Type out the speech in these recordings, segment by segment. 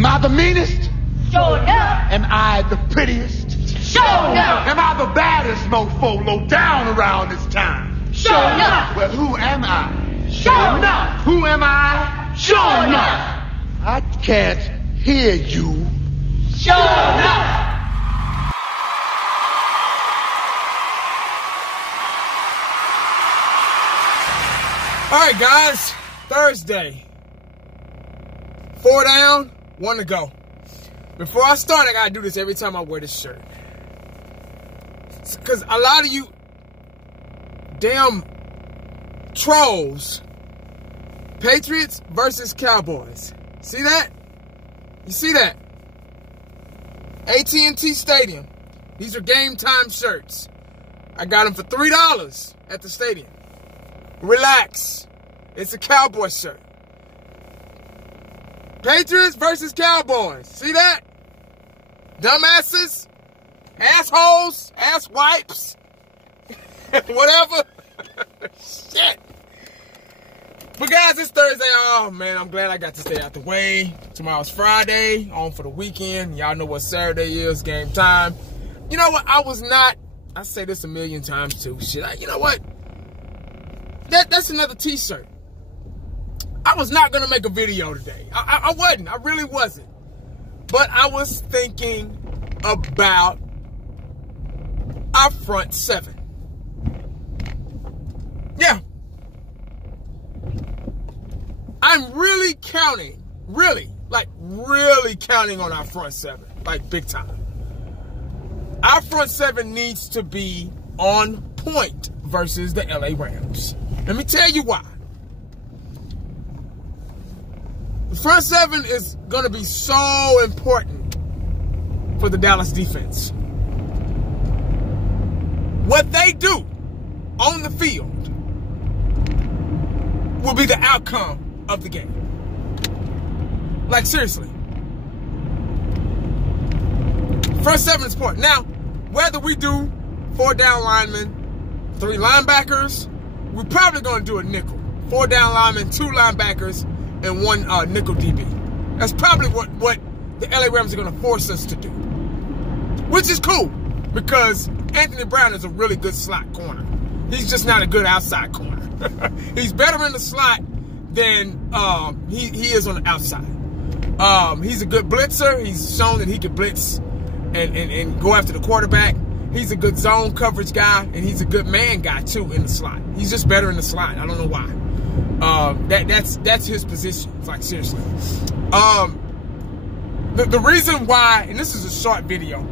Am I the meanest? Sure enough. Am I the prettiest? Sure enough. Am I the baddest mofo low down around this town? Sure enough. Well, who am I? Sure enough. Who am I? Sure enough. I can't hear you. Sure enough. All right, guys. Thursday. 4 down, 1 to go. Before I start, I gotta do this every time I wear this shirt. Because a lot of you damn trolls. Patriots versus Cowboys. See that? You see that? AT&T Stadium. These are game time shirts. I got them for $3 at the stadium. Relax. It's a Cowboy shirt. Patriots versus Cowboys. See that? Dumbasses. Assholes. Asswipes. Whatever. Shit. But guys, it's Thursday. Oh, man, I'm glad I got to stay out the way. Tomorrow's Friday. On for the weekend. Y'all know what Saturday is. Game time. You know what? I say this a million times too. Shit. You know what? That's another t-shirt. I was not going to make a video today. I wasn't. I really wasn't. But I was thinking about our front seven. Yeah. I'm really counting, really counting on our front seven. Like big time. Our front seven needs to be on point versus the LA Rams. Let me tell you why. The front seven is going to be so important for the Dallas defense. What they do on the field will be the outcome of the game. Like, seriously. Front seven is important. Now, whether we do 4 down linemen, 3 linebackers, we're probably going to do a nickel. 4 down linemen, 2 linebackers, and 1 nickel DB. That's probably what the LA Rams are going to force us to do. Which is cool, because Anthony Brown is a really good slot corner. He's just not a good outside corner. He's better in the slot than he is on the outside. He's a good blitzer. He's shown that he can blitz and go after the quarterback. He's a good zone coverage guy, and he's a good man guy too in the slot. He's just better in the slot. I don't know why. That's his position. It's like, seriously. The reason why, and this is a short video,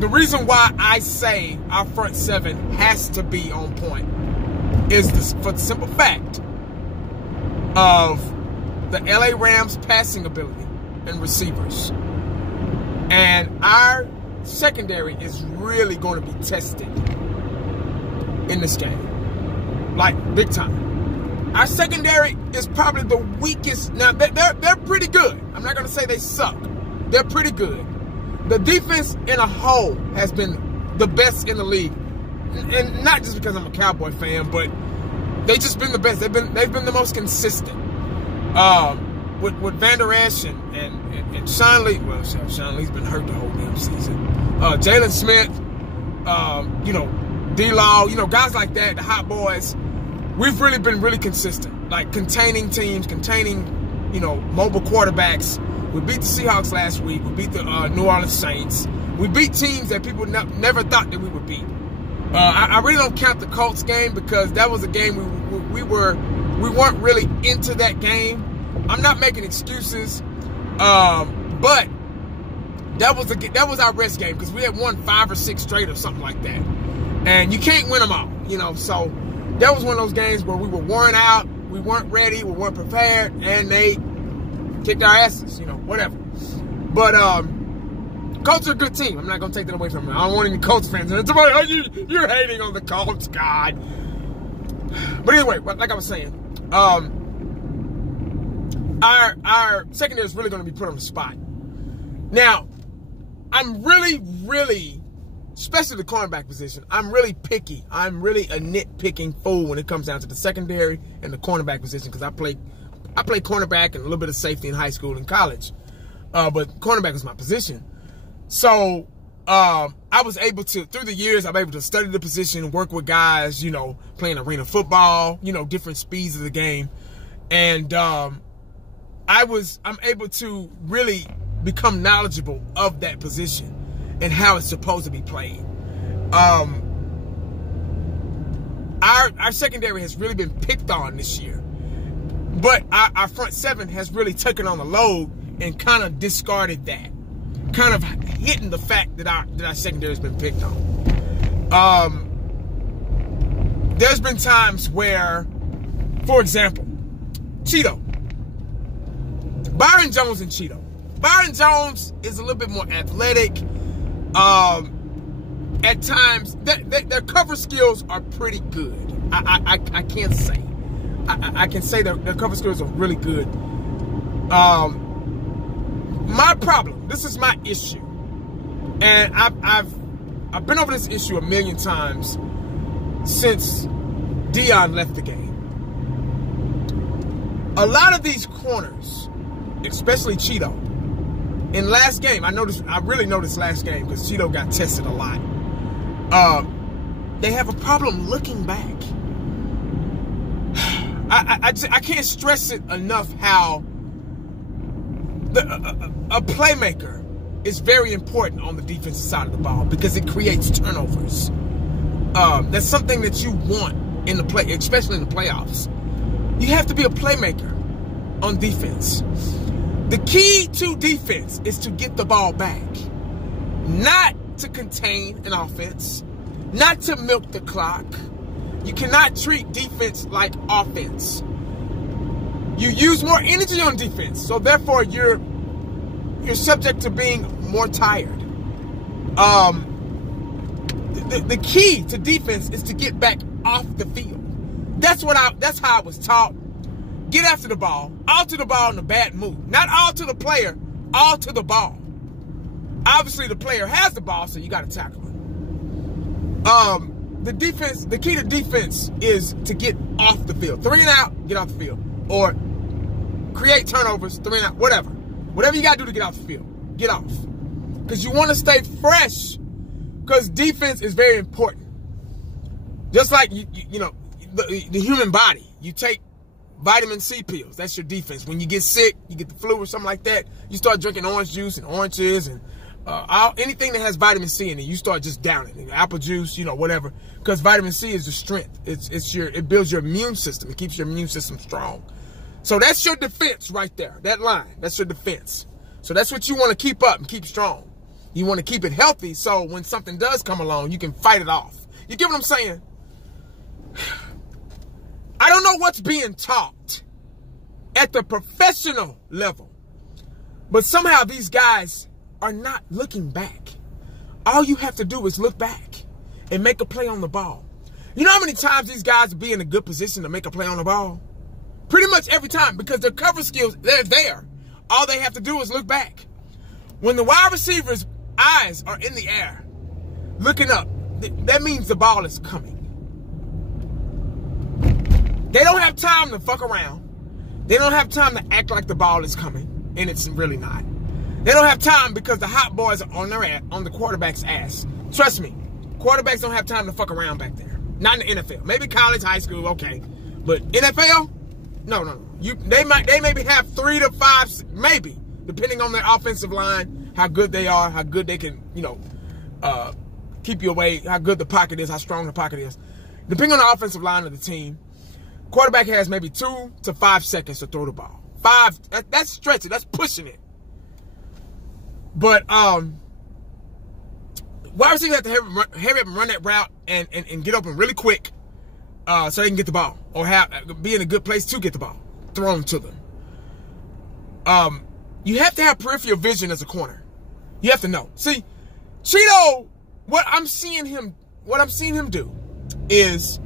the reason why I say our front seven has to be on point is for the simple fact of the LA Rams passing ability and receivers. And our secondary is really going to be tested in this game. Like, big time. Our secondary is probably the weakest. Now, they're pretty good. I'm not going to say they suck. They're pretty good. The defense in a whole has been the best in the league. And not just because I'm a Cowboy fan, but they've just been the best. They've been the most consistent. With Van Der Esch and Sean Lee. Well, Sean Lee's been hurt the whole damn season. Jalen Smith, D-Law, guys like that, the hot boys. We've really been really consistent, like containing teams, mobile quarterbacks. We beat the Seahawks last week. We beat the New Orleans Saints. We beat teams that people never thought that we would beat. I really don't count the Colts game because that was a game we weren't really into that game. I'm not making excuses, but that was our rest game because we had won 5 or 6 straight or something like that, and you can't win them all, So that was one of those games where we were worn out, we weren't ready, we weren't prepared, and they kicked our asses, whatever. But Colts are a good team. I'm not gonna take that away from them. I don't want any Colts fans. And somebody, you're hating on the Colts, God. But anyway, like I was saying, our secondary is really going to be put on the spot. Now, I'm really, especially the cornerback position, I'm really picky. I'm really a nitpicking fool when it comes down to the secondary and the cornerback position because I play I played cornerback and a little bit of safety in high school and college. But cornerback was my position. So I was able to, through the years, I'm able to study the position, work with guys, playing arena football, different speeds of the game. And I'm able to really become knowledgeable of that position and how it's supposed to be played. Our secondary has really been picked on this year, but our front seven has really taken on the load and kind of discarded that, kind of hidden the fact that our secondary has been picked on. There's been times where, for example, Cheeto, Byron Jones and Cheeto. Byron Jones is a little bit more athletic. At times, their cover skills are pretty good. I can't say. I can say their cover skills are really good. My problem, this is my issue, and I've been over this issue a million times since Dion left the game. A lot of these corners, especially Cheeto, in last game, I really noticed last game because Cheeto got tested a lot. They have a problem looking back. I can't stress it enough how a playmaker is very important on the defensive side of the ball because it creates turnovers. That's something that you want in the play, especially in the playoffs. You have to be a playmaker on defense. The key to defense is to get the ball back, not to contain an offense, not to milk the clock. You cannot treat defense like offense. You use more energy on defense, so therefore you're subject to being more tired. The key to defense is to get back off the field. That's how I was taught. Get after the ball, all to the ball in a bad move. Not all to the player, all to the ball. Obviously, the player has the ball, so you got to tackle him. The key to defense is to get off the field. 3 and out, get off the field. Or create turnovers, 3 and out, whatever. Whatever you got to do to get off the field, get off. Because you want to stay fresh, because defense is very important. Just like, the human body. You take vitamin C pills. That's your defense. When you get sick, you get the flu or something like that, you start drinking orange juice and oranges and anything that has vitamin C in it, you start just downing it. Apple juice, whatever. Because vitamin C is the strength. It builds your immune system. It keeps your immune system strong. So that's your defense right there. That line, that's your defense. So that's what you want to keep up and keep strong. You want to keep it healthy so when something does come along, you can fight it off. You get what I'm saying? I don't know what's being taught at the professional level, but somehow these guys are not looking back. All you have to do is look back and make a play on the ball. You know how many times these guys will be in a good position to make a play on the ball? Pretty much every time, because their cover skills, they're there. All they have to do is look back. When the wide receiver's eyes are in the air, looking up, that means the ball is coming. They don't have time to fuck around. They don't have time to act like the ball is coming, and it's really not. They don't have time because the hot boys are on the quarterback's ass. Trust me, quarterbacks don't have time to fuck around back there. Not in the NFL. Maybe college, high school, okay. But NFL, no. They maybe have 3 to 5, maybe, depending on their offensive line, how good they are, how good they can, keep you away, how good the pocket is, how strong the pocket is. Depending on the offensive line of the team, quarterback has maybe 2 to 5 seconds to throw the ball. 5, that's stretching, that's pushing it. But wide receivers have to hurry up and run that route and get open really quick so they can get the ball or be in a good place to get the ball thrown to them. You have to have peripheral vision as a corner. You have to know. See, Cheeto, what I'm seeing him do is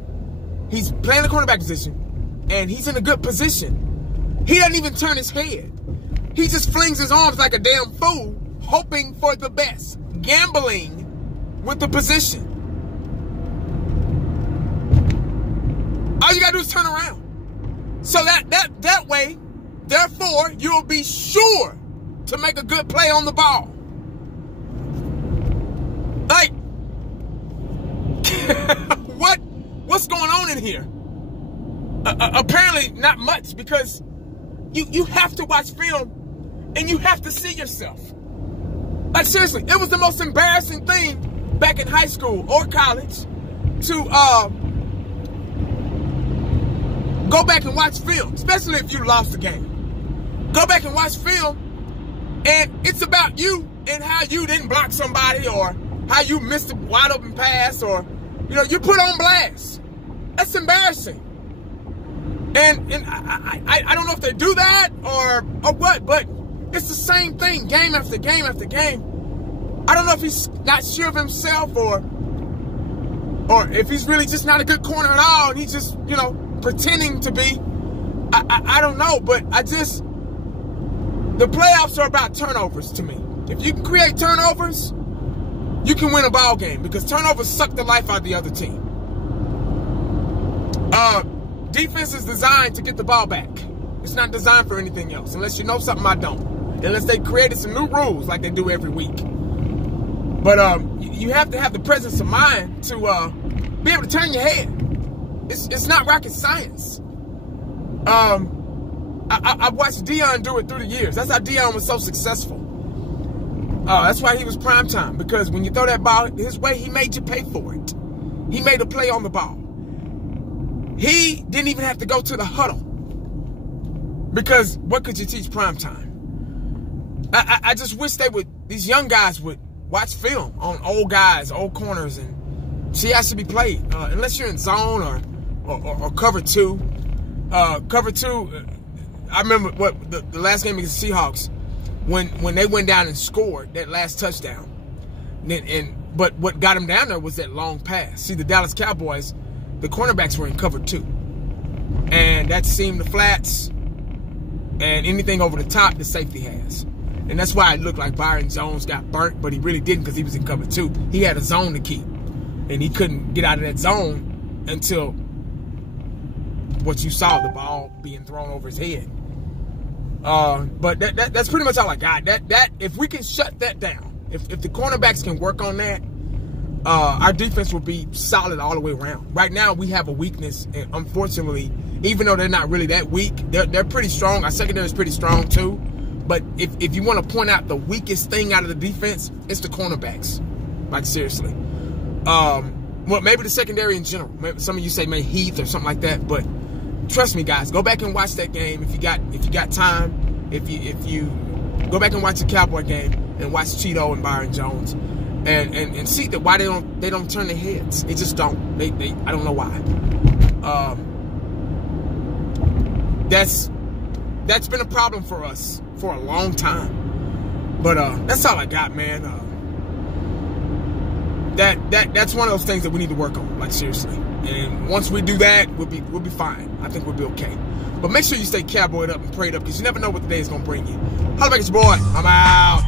he's playing the cornerback position and he's in a good position. He doesn't even turn his head. He just flings his arms like a damn fool, hoping for the best, gambling with the position. All you gotta do is turn around. So that way, Therefore, you'll be sure to make a good play on the ball. Like, what's going on in here? Apparently not much, because you have to watch film and you have to see yourself. Like, seriously, it was the most embarrassing thing back in high school or college to go back and watch film, especially if you lost the game. Go back and watch film, and it's about you and how you didn't block somebody, or how you missed a wide open pass, or, you know, you put on blast. That's embarrassing. And I don't know if they do that or what, but it's the same thing game after game after game. I don't know if he's not sure of himself, or if he's really just not a good corner at all, and he's just, you know, pretending to be. I don't know, but the playoffs are about turnovers to me. If you can create turnovers, you can win a ball game, because turnovers suck the life out of the other team. Defense is designed to get the ball back. It's not designed for anything else, unless you know something I don't. Unless they created some new rules like they do every week. But you have to have the presence of mind to be able to turn your head. It's not rocket science. I've watched Deion do it through the years. That's how Deion was so successful. That's why he was prime time, because when you throw that ball his way, he made you pay for it. He made a play on the ball. He didn't even have to go to the huddle, because what could you teach prime time? I just wish these young guys would watch film on old guys, old corners, and see how it should be played. Unless you're in zone or cover two. Cover two, I remember the last game against the Seahawks, when they went down and scored that last touchdown. But what got them down there was that long pass. See, the Dallas Cowboys, the cornerbacks were in cover two. And that seamed the flats, and anything over the top, the safety has. And that's why it looked like Byron Jones got burnt, but he really didn't, because he was in cover two. He had a zone to keep, and he couldn't get out of that zone until what you saw, the ball being thrown over his head. But that's pretty much all I got. That if we can shut that down, if the cornerbacks can work on that, our defense will be solid all the way around. Right now, we have a weakness, and unfortunately, even though they're not really that weak, they're pretty strong. Our secondary is pretty strong too. But if you want to point out the weakest thing out of the defense, it's the cornerbacks. Like, seriously. Well, maybe the secondary in general. Maybe some of you say maybe Heath or something like that. But trust me, guys, go back and watch that game if you got time. If you go back and watch the Cowboy game and watch Cheeto and Byron Jones, and see that why they don't turn their heads. They just don't. They I don't know why. That's been a problem for us for a long time. But that's all I got, man. That's one of those things that we need to work on, like, seriously. And once we do that, we'll be fine. I think we'll be okay. But make sure you stay cowboyed up and prayed up, because you never know what the day is gonna bring you. Holla back at your boy. I'm out.